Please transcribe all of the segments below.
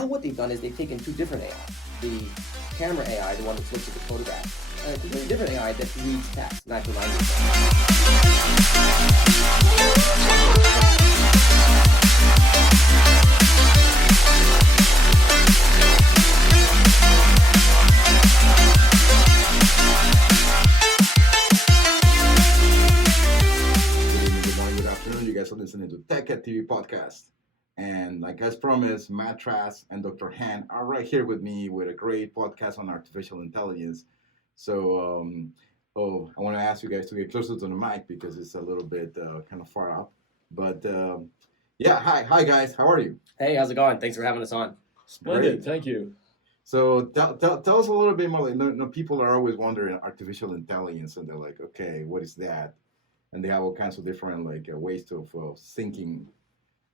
now what they've done is they've taken two different AI. The camera AI, the one that looks at the photograph, and a completely different AI that reads text, natural language. Good morning, good afternoon. You guys are listening to TechEDTV podcast. And like as promised, Matt Trask and Dr. Hahn are right here with me with a great podcast on artificial intelligence. So, I want to ask you guys to get closer to the mic because it's a little bit kind of far up. But hi guys, how are you? Hey, how's it going? Thanks for having us on. Splendid, thank you. So tell us a little bit more. People are always wondering artificial intelligence, and they're like, okay, what is that? And they have all kinds of different ways of thinking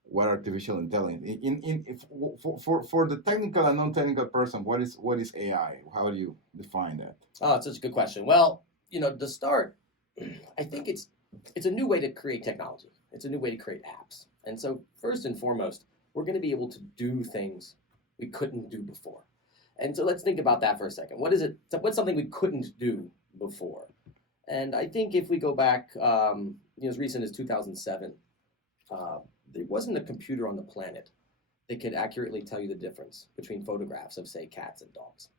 what artificial intelligence. For the technical and non-technical person, what is AI? How do you define that? Oh, it's such a good question. Well, to start, I think it's a new way to create technology. It's a new way to create apps. And so first and foremost, we're going to be able to do things we couldn't do before. And so let's think about that for a second. What's something we couldn't do before? And I think if we go back, as recent as 2007, there wasn't a computer on the planet that could accurately tell you the difference between photographs of, say, cats and dogs.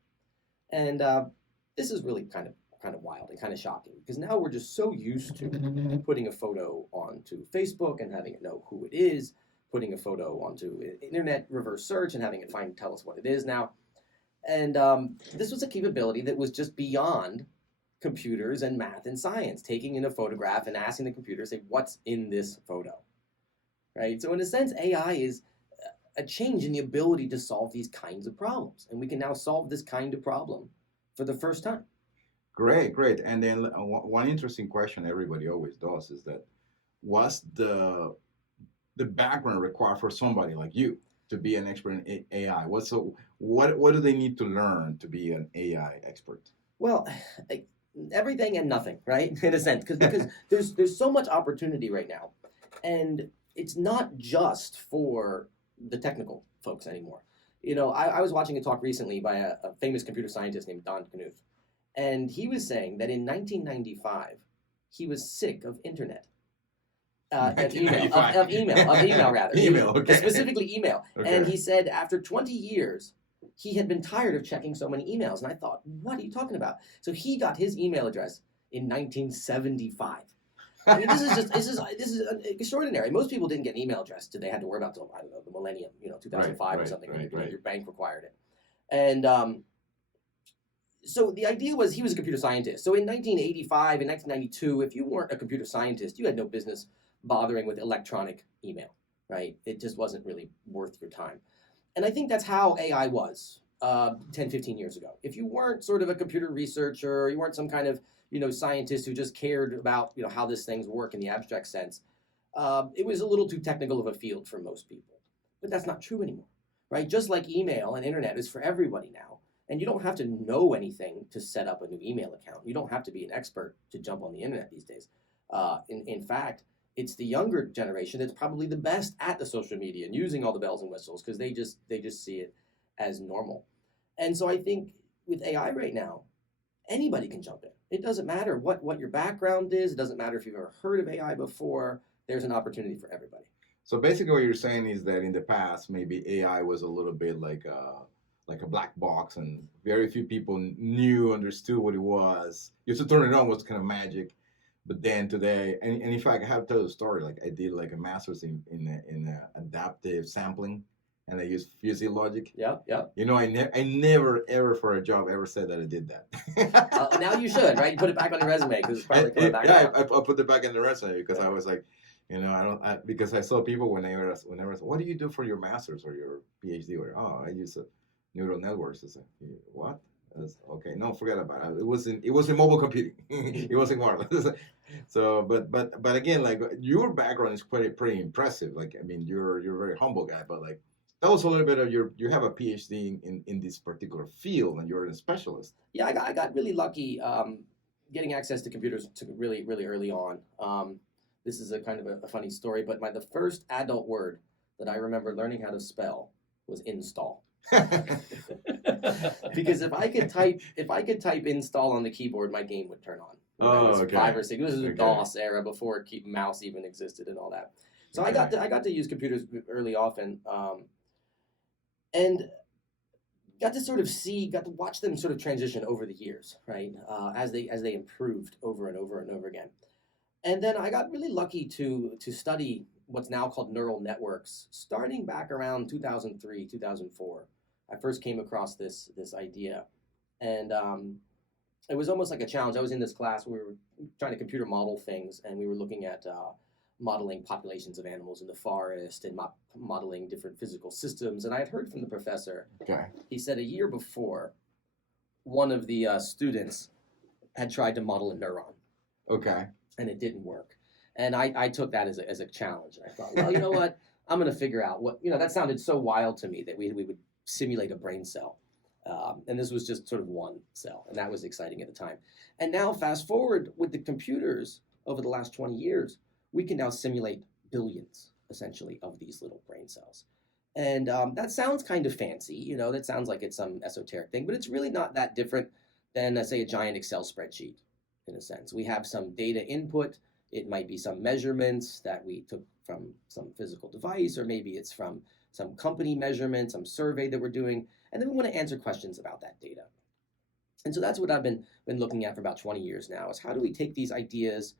And this is really kind of wild and kind of shocking because now we're just so used to putting a photo onto Facebook and having it know who it is, putting a photo onto internet reverse search and having it tell us what it is now. And this was a capability that was just beyond computers and math and science, taking in a photograph and asking the computer, say, what's in this photo, right? So in a sense, AI is a change in the ability to solve these kinds of problems. And we can now solve this kind of problem for the first time. Great. And then one interesting question everybody always does is that what's the background required for somebody like you to be an expert in AI? What do they need to learn to be an AI expert? Well, everything and nothing, right? In a sense, because there's so much opportunity right now, and it's not just for the technical folks anymore. I was watching a talk recently by a famous computer scientist named Don Knuth, and he was saying that in 1995 he was sick of internet. Of email rather. Email, okay. Specifically email. Okay. And he said after 20 years, he had been tired of checking so many emails. And I thought, what are you talking about? So he got his email address in 1975. I mean, this is extraordinary. Most people didn't get an email address till they had to worry about the millennium, 2005 or something, when your bank required it. And so the idea was he was a computer scientist. So in 1985 and 1992, if you weren't a computer scientist, you had no business bothering with electronic email, right? It just wasn't really worth your time. And I think that's how AI was 10, 15 years ago. If you weren't sort of a computer researcher, you weren't some kind of, scientist who just cared about, how these things work in the abstract sense, it was a little too technical of a field for most people. But that's not true anymore, right? Just like email and internet is for everybody now. And you don't have to know anything to set up a new email account. You don't have to be an expert to jump on the internet these days. In fact, it's the younger generation that's probably the best at the social media and using all the bells and whistles because they just see it as normal. And so I think with AI right now, anybody can jump in. It doesn't matter what your background is. It doesn't matter if you've ever heard of AI before. There's an opportunity for everybody. So basically what you're saying is that in the past, maybe AI was a little bit like a black box and very few people understood what it was. You used to turn it on, was kind of magic. But then today, and in fact, I have to tell a story. Like I did like a master's in adaptive sampling, and I used fuzzy logic. Yeah. I never ever for a job ever said that I did that. Now you should, right? You put it back on your resume because it's probably coming back. Yeah, I put it back in the resume because I was like, because I saw people when I was, what do you do for your master's or your PhD? Or I use neural networks. I said, what? Okay, no, forget about it. It was in mobile computing. It wasn't wireless. So, but again, like your background is pretty impressive. Like, I mean, you're a very humble guy, but like, tell us a little bit of you have a PhD in this particular field, and you're a specialist. Yeah, I got really lucky getting access to computers really early on. This is a kind of a funny story, but the first adult word that I remember learning how to spell was install. Because if I could type install on the keyboard, my game would turn on. When I was okay. 5 or 6. This was the Okay. DOS era before mouse even existed and all that. So I got to use computers early often, and got to watch them sort of transition over the years, right? As they improved over and over and over again. And then I got really lucky to study what's now called neural networks, starting back around 2003, 2004. I first came across this idea, and it was almost like a challenge. I was in this class where we were trying to computer model things, and we were looking at modeling populations of animals in the forest and modeling different physical systems. And I had heard from the professor. Okay. He said a year before, one of the students had tried to model a neuron. Okay. And it didn't work. And I took that as a challenge. And I thought, well, you know what? I'm going to figure out what, that sounded so wild to me that we would simulate a brain cell. And this was just sort of one cell. And that was exciting at the time. And now fast forward with the computers over the last 20 years, we can now simulate billions, essentially, of these little brain cells. And that sounds kind of fancy, that sounds like it's some esoteric thing, but it's really not that different than, say, a giant Excel spreadsheet, in a sense. We have some data input. It might be some measurements that we took from some physical device, or maybe it's from some company measurement, some survey that we're doing, and then we want to answer questions about that data. And so that's what I've been looking at for about 20 years now, is how do we take these ideas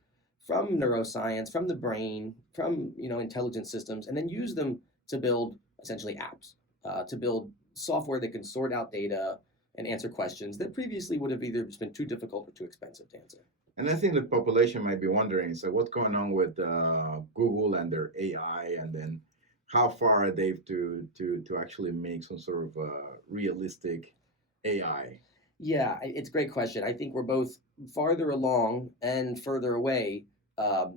from neuroscience, from the brain, from intelligent systems, and then use them to build essentially apps, to build software that can sort out data and answer questions that previously would have either been too difficult or too expensive to answer. And I think the population might be wondering, so what's going on with Google and their AI, and then how far are they to actually make some sort of realistic AI? Yeah, it's a great question. I think we're both farther along and further away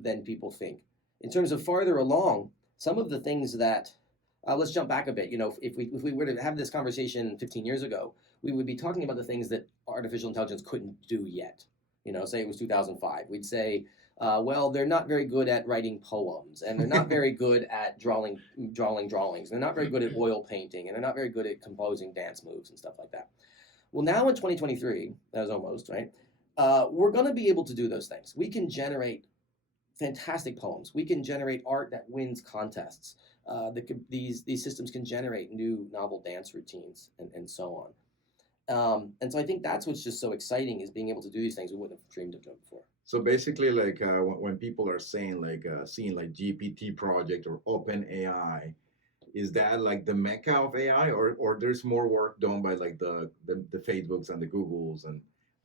than people think. In terms of farther along, some of the things that, let's jump back a bit. If we were to have this conversation 15 years ago, we would be talking about the things that artificial intelligence couldn't do yet. Say it was 2005. We'd say, well, they're not very good at writing poems, and they're not very good at drawing drawings. They're not very good at oil painting, and they're not very good at composing dance moves and stuff like that. Well, now in 2023, that was almost, right? We're going to be able to do those things. We can generate fantastic poems. We can generate art that wins contests. These systems can generate new novel dance routines and so on. And so I think that's what's just so exciting, is being able to do these things we wouldn't have dreamed of doing before. So basically, like when people are saying seeing like GPT project or Open AI, is that like the mecca of AI, or there's more work done by like the Facebooks and the Googles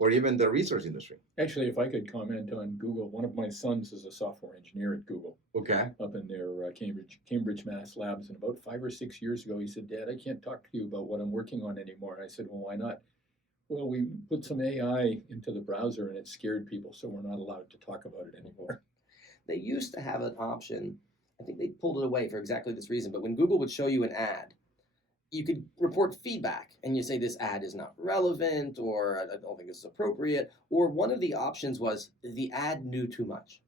or even the research industry? Actually, if I could comment on Google, one of my sons is a software engineer at Google. Okay. Up in their Cambridge, Mass labs. And about 5 or 6 years ago, he said, "Dad, I can't talk to you about what I'm working on anymore." And I said, "Well, why not?" "Well, we put some AI into the browser and it scared people, so we're not allowed to talk about it anymore." They used to have an option. I think they pulled it away for exactly this reason. But when Google would show you an ad, you could report feedback, and you say this ad is not relevant, or I don't think this is appropriate, or one of the options was the ad knew too much.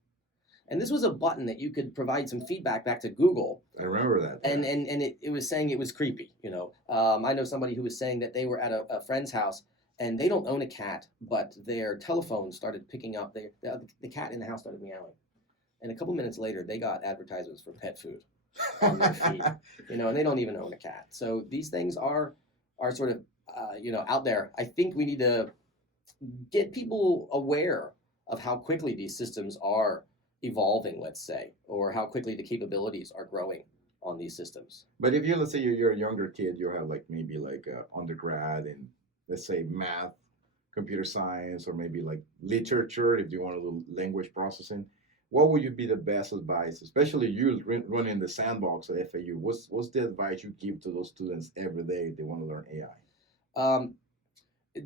And this was a button that you could provide some feedback back to Google. I remember that. And it was saying it was creepy. I know somebody who was saying that they were at a friend's house, and they don't own a cat, but their telephone started picking up, the cat in the house started meowing. And a couple minutes later, they got advertisements for pet food on their feed, and they don't even own a cat. So these things are sort of, out there. I think we need to get people aware of how quickly these systems are evolving, let's say, or how quickly the capabilities are growing on these systems. But if let's say you're a younger kid, you have like maybe like undergrad in, let's say, math, computer science, or maybe like literature, if you want to do language processing, what would you be the best advice, especially you running the sandbox at FAU? What's the advice you give to those students every day if they want to learn AI?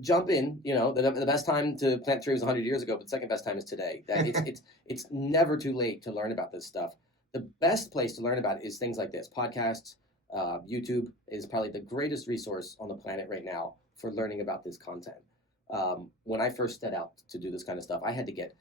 Jump in. The best time to plant trees was 100 years ago, but the second best time is today. It's never too late to learn about this stuff. The best place to learn about it is things like this. Podcasts, YouTube is probably the greatest resource on the planet right now for learning about this content. When I first set out to do this kind of stuff, I had to get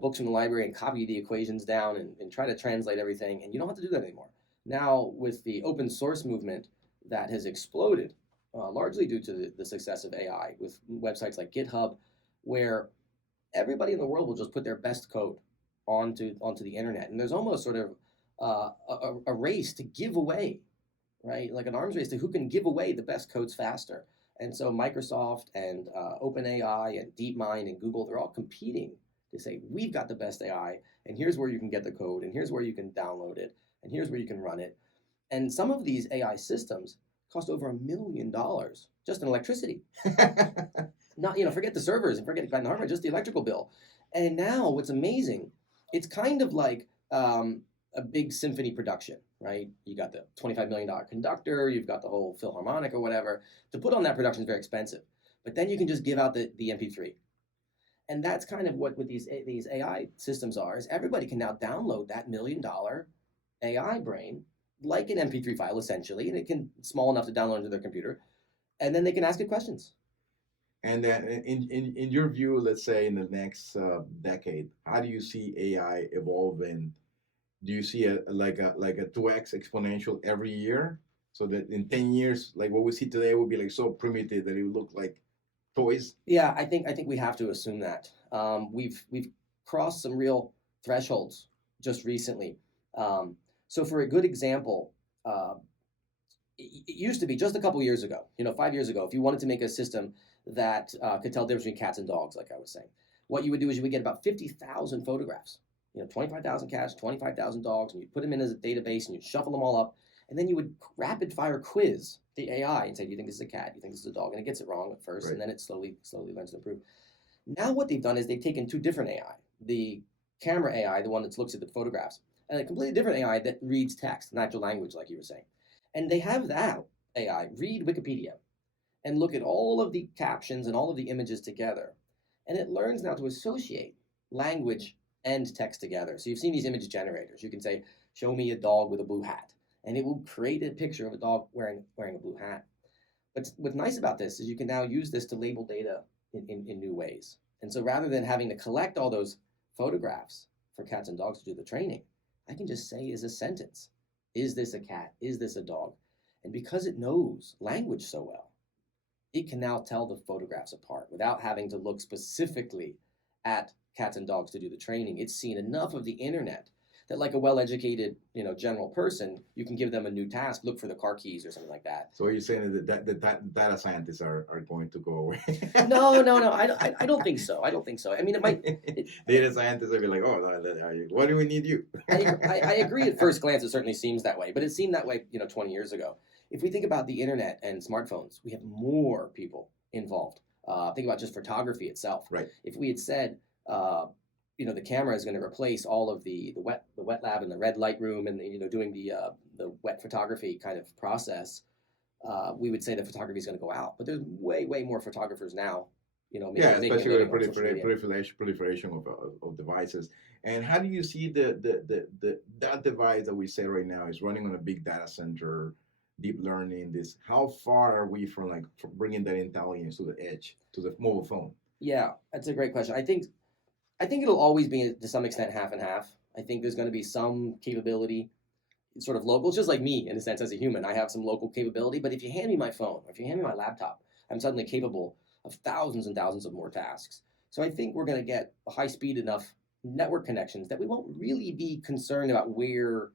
books from the library and copy the equations down and try to translate everything. And you don't have to do that anymore. Now, with the open source movement that has exploded largely due to the success of AI with websites like GitHub, where everybody in the world will just put their best code onto the internet, and there's almost sort of a race to give away, right? Like an arms race to who can give away the best codes faster. And so Microsoft and OpenAI and DeepMind and Google, they're all competing to say, we've got the best AI, and here's where you can get the code, and here's where you can download it, and here's where you can run it. And some of these AI systems cost over $1 million just in electricity. Not, forget the servers and forget the hardware, just the electrical bill. And now what's amazing, it's kind of like a big symphony production, right? You got the $25 million conductor, you've got the whole Philharmonic or whatever. To put on that production is very expensive. But then you can just give out the MP3. And that's kind of what these AI systems are, is everybody can now download that $1 million AI brain like an MP3 file essentially, and it can small enough to download into their computer, and then they can ask it questions. And then, in your view, let's say in the next decade, how do you see AI evolving? Do you see a 2x exponential every year, so that in 10 years, like what we see today, will be like so primitive that it would look like toys? Yeah, I think we have to assume that. We've crossed some real thresholds just recently. So for a good example, it used to be just a couple years ago, 5 years ago, if you wanted to make a system that could tell the difference between cats and dogs, like I was saying, what you would do is you would get about 50,000 photographs, 25,000 cats, 25,000 dogs, and you'd put them in as a database and you'd shuffle them all up, and then you would rapid fire quiz the AI and say, do you think this is a cat? Do you think this is a dog? And it gets it wrong at first, Right. and then it slowly learns to improve. Now what they've done is they've taken two different AI, the camera AI, the one that looks at the photographs, and a completely different AI that reads text, natural language, like you were saying. And they have that AI read Wikipedia and look at all of the captions and all of the images together. And it learns now to associate language and text together. So you've seen these image generators. You can say, show me a dog with a blue hat, and it will create a picture of a dog wearing a blue hat. But what's nice about this is you can now use this to label data in new ways. And so rather than having to collect all those photographs for cats and dogs to do the training, I can just say as a sentence, is this a cat? Is this a dog? And because it knows language so well, it can now tell the photographs apart without having to look specifically at cats and dogs to do the training. It's seen enough of the internet that, like a well-educated, general person, you can give them a new task, look for the car keys or something like that. So you're saying that the data scientists are going to go away? No, I don't think so. I don't think so. I mean, it might. Data scientists will be like, oh, no, what do we need you? I agree at first glance, it certainly seems that way, but it seemed that way, 20 years ago. If we think about the internet and smartphones, we have more people involved. Think about just photography itself. Right. If we had said, the camera is going to replace all of the wet lab and the red light room and doing the wet photography kind of process, we would say that photography is going to go out. But there's way more photographers now. Especially with the proliferation of devices. And how do you see that device that we say right now is running on a big data center, deep learning? How far are we from bringing that intelligence to the edge, to the mobile phone? Yeah, that's a great question. I think it'll always be to some extent half and half. I think there's going to be some capability, sort of local. It's just like me in a sense as a human. I have some local capability, but if you hand me my phone, or if you hand me my laptop, I'm suddenly capable of thousands and thousands of more tasks. So I think we're going to get high speed enough network connections that we won't really be concerned about where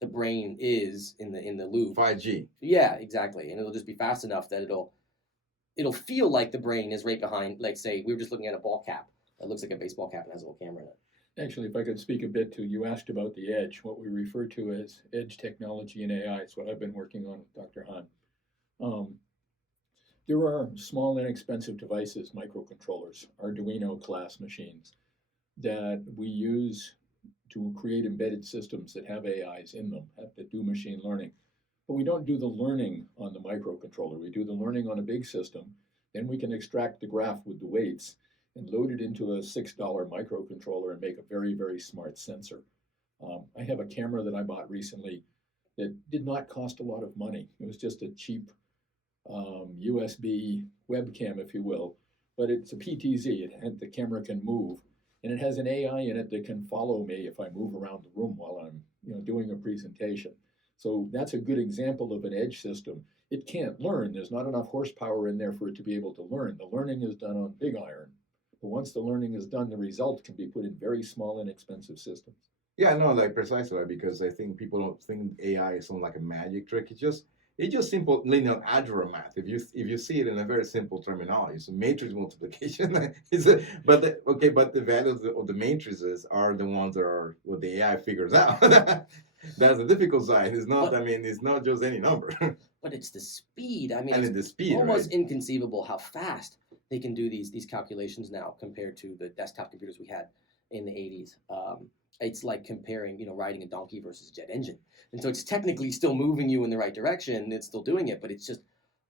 the brain is in the loop. 5G. Yeah, exactly. And it'll just be fast enough that it'll feel like the brain is right behind, like say we were just looking at a ball cap that looks like a baseball cap and has a little camera in it. Actually, if I could speak a bit to, you asked about the edge, what we refer to as edge technology and AI. It's what I've been working on with Dr. Hahn. There are small, inexpensive devices, microcontrollers, Arduino class machines that we use to create embedded systems that have AIs in them, that do machine learning. But we don't do the learning on the microcontroller. We do the learning on a big system. Then we can extract the graph with the weights and load it into a $6 microcontroller and make a very, very smart sensor. I have a camera that I bought recently that did not cost a lot of money. It was just a cheap USB webcam, if you will, but it's a PTZ. The camera can move, and it has an AI in it that can follow me if I move around the room while I'm doing a presentation. So that's a good example of an edge system. it can't learn. There's not enough horsepower in there for it to be able to learn. The learning is done on big iron. But once the learning is done, the result can be put in very small, inexpensive systems. Yeah, no, like precisely, right? Because I think people don't think AI is something like a magic trick. It's just simple linear algebra math. If you see it in a very simple terminology, it's a matrix multiplication. But the values of the matrices are the ones that are what the AI figures out. That's the difficult side. It's not. I mean, it's not just any number. But it's the speed. I mean, And it's the speed, almost right? inconceivable how fast they can do these calculations now compared to the desktop computers we had in the 80s. It's like comparing, riding a donkey versus a jet engine. And so it's technically still moving you in the right direction. It's still doing it, but it's just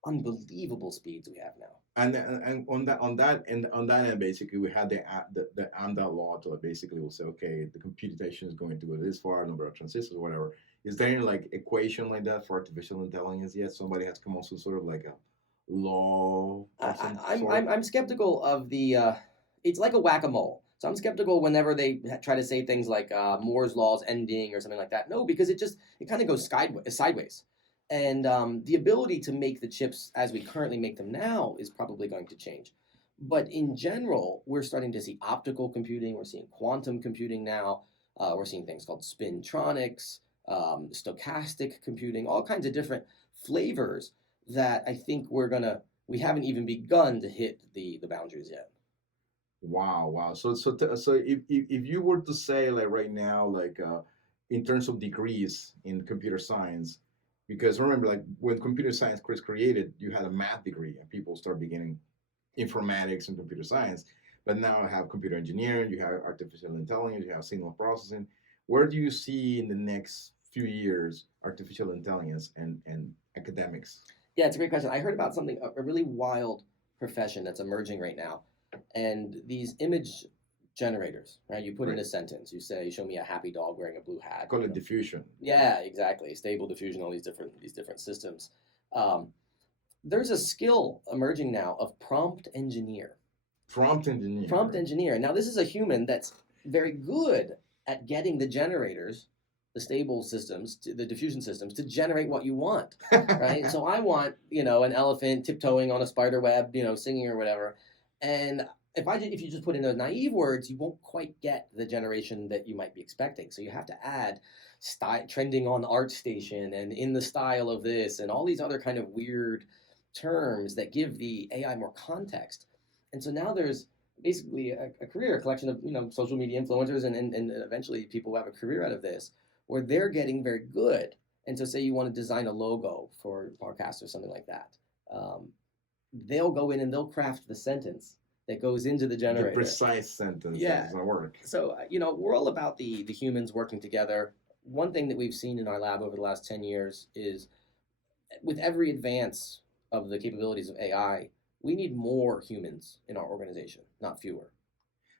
unbelievable speeds we have now. And on that end, basically, we had the AMDA law to basically will say, okay, the computation is going to go this far, number of transistors, whatever. Is there any like equation like that for artificial intelligence yet? Somebody has come up with sort of like a law. I'm skeptical of the. It's like a whack-a-mole. So I'm skeptical whenever they try to say things like Moore's law's ending or something like that. No, because it kind of goes sideways. And the ability to make the chips as we currently make them now is probably going to change. But in general, we're starting to see optical computing. We're seeing quantum computing now. We're seeing things called spintronics, stochastic computing, all kinds of different flavors that I think we haven't even begun to hit the boundaries yet. Wow. So if you were to say like right now, like in terms of degrees in computer science, because remember, like when computer science was created, you had a math degree, and people start beginning informatics and computer science. But now I have computer engineering, you have artificial intelligence, you have signal processing. Where do you see in the next few years artificial intelligence and academics? Yeah, it's a great question. I heard about something, a really wild profession that's emerging right now. And these image generators, right? You put in a sentence. You say, "Show me a happy dog wearing a blue hat." Call it diffusion. Yeah, exactly. Stable diffusion, all these different systems. There's a skill emerging now of prompt engineer. Prompt engineer. Prompt engineer. Now, this is a human that's very good at getting the generators, the stable systems, the diffusion systems, to generate what you want, right? So I want, an elephant tiptoeing on a spider web, singing or whatever. And if you just put in those naive words, you won't quite get the generation that you might be expecting. So you have to add trending on ArtStation and in the style of this and all these other kind of weird terms that give the AI more context. And so now there's basically a collection of social media influencers and eventually people who have a career out of this where they're getting very good. And so say you want to design a logo for podcast or something like that. They'll go in and they'll craft the sentence that goes into the generator. The precise sentence that doesn't work. So, we're all about the humans working together. One thing that we've seen in our lab over the last 10 years is with every advance of the capabilities of AI, we need more humans in our organization, not fewer.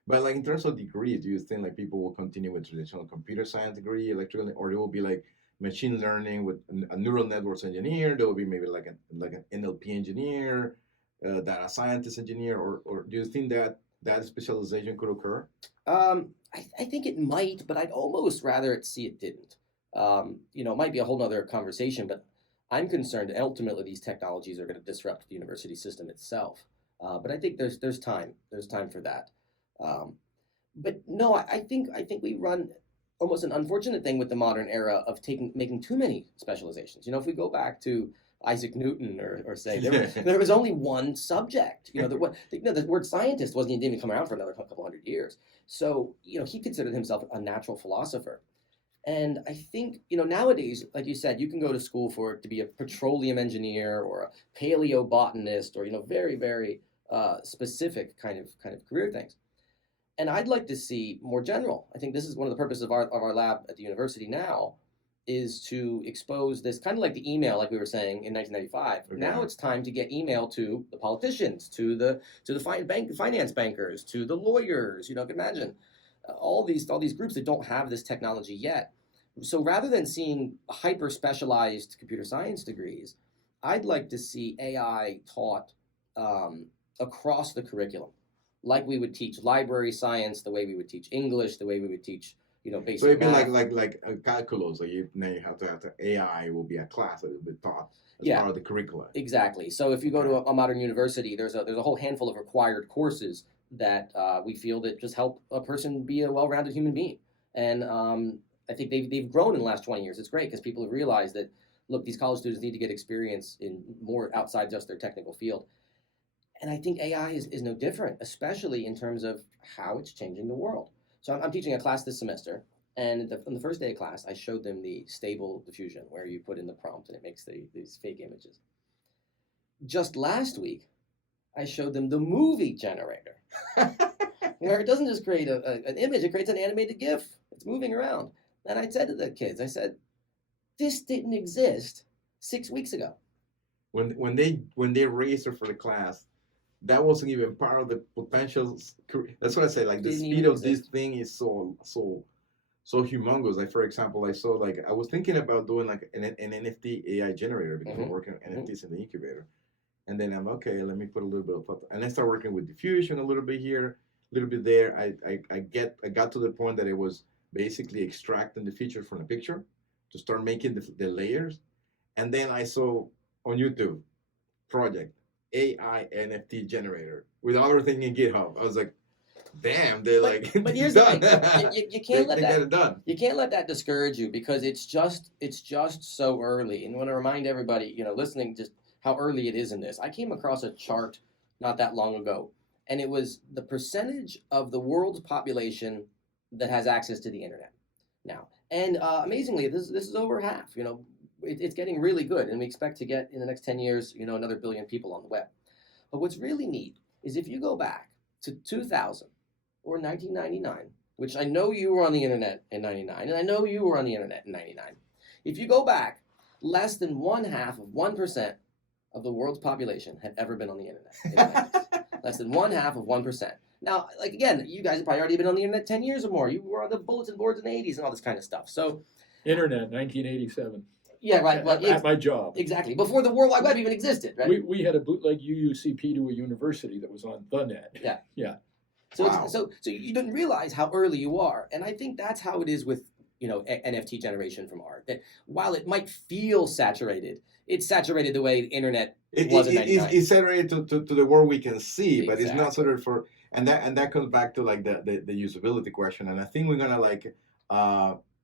But like in terms of degrees, do you think like people will continue with traditional computer science degree, electrical, or it will be like machine learning with a neural networks engineer? There will be maybe like an NLP engineer, data scientist engineer, or do you think that specialization could occur? I think it might, but I'd almost rather see it didn't. It might be a whole other conversation, but I'm concerned ultimately these technologies are going to disrupt the university system itself. But I think there's time for that. But no, I think we run almost an unfortunate thing with the modern era of making too many specializations. If we go back to Isaac Newton or say there was only one subject. The word scientist didn't even come around for another couple hundred years. So he considered himself a natural philosopher. And I think nowadays, like you said, you can go to school to be a petroleum engineer or a paleobotanist or very very specific kind of career things. And I'd like to see more general. I think this is one of the purposes of our lab at the university now, is to expose this kind of like the email, like we were saying in 1995. Okay. Now it's time to get email to the politicians, to the finance bankers, to the lawyers. You can imagine all these groups that don't have this technology yet. So rather than seeing hyper specialized computer science degrees, I'd like to see AI taught across the curriculum, like we would teach library science, the way we would teach English, the way we would teach basic. So it'd be like a calculus. So now you have to AI will be a class that will be taught. as Yeah. part of the curricula. Exactly. So if you go to a modern university, there's a whole handful of required courses that we feel that just help a person be a well-rounded human being. And I think they've grown in the last 20 years. It's great because people have realized that, look, these college students need to get experience in more outside just their technical field. And I think AI is no different, especially in terms of how it's changing the world. So I'm teaching a class this semester, and on the first day of class, I showed them the stable diffusion, where you put in the prompt and it makes these fake images. Just last week, I showed them the movie generator, where it doesn't just create an image, it creates an animated GIF. It's moving around. And I said to the kids, I said, this didn't exist 6 weeks ago. When they registered for the class, that wasn't even part of the potential. That's what I say. Like the Didn't speed even of this exist. thing is so humongous. Like for example, I was thinking about doing like an NFT AI generator because I'm working on NFTs in the incubator, and then I'm okay. Let me put a little bit of thought, and I start working with diffusion a little bit here, a little bit there. I got to the point that it was basically extracting the features from the picture to start making the layers, and then I saw on YouTube project AI NFT generator with everything in GitHub. I was like, damn, they're like, But here's the done. thing: you can't let they that get it done. You can't let that discourage you because it's just so early. And I want to remind everybody, listening, just how early it is in this. I came across a chart not that long ago, and it was the percentage of the world's population that has access to the internet now. And amazingly, this is over half. It's getting really good, and we expect to get in the next 10 years, another billion people on the web. But what's really neat is if you go back to 2000 or 1999, which I know you were on the internet in 99, and I know you were on the internet in 99. If you go back, less than 1/2% of the world's population had ever been on the internet in the 90s. Less than 1/2%. Now, like again, you guys have probably already been on the internet 10 years or more. You were on the bulletin boards in the 80s and all this kind of stuff. So, Internet, 1987. yeah, right. Well, At my job. Exactly. Before the World Wide Web even existed, right? We had a bootleg UUCP to a university that was on the net. Yeah. Yeah. So, Wow. so you didn't realize how early you are, and I think that's how it is with NFT generation from art. That while it might feel saturated, it's saturated the way the internet was in '99. It's saturated to the world we can see, but it's not Exactly. saturated for, and that comes back to like the usability question. And I think we're gonna like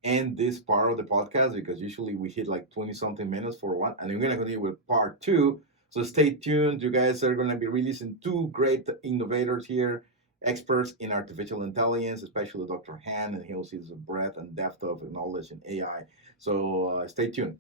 end this part of the podcast because usually we hit like 20 something minutes for one, and we're gonna continue with part 2. So stay tuned. You guys are gonna be releasing 2 great innovators here, experts in artificial intelligence, especially Dr. Hahn, and he'll see the breadth and depth of knowledge in AI. So stay tuned.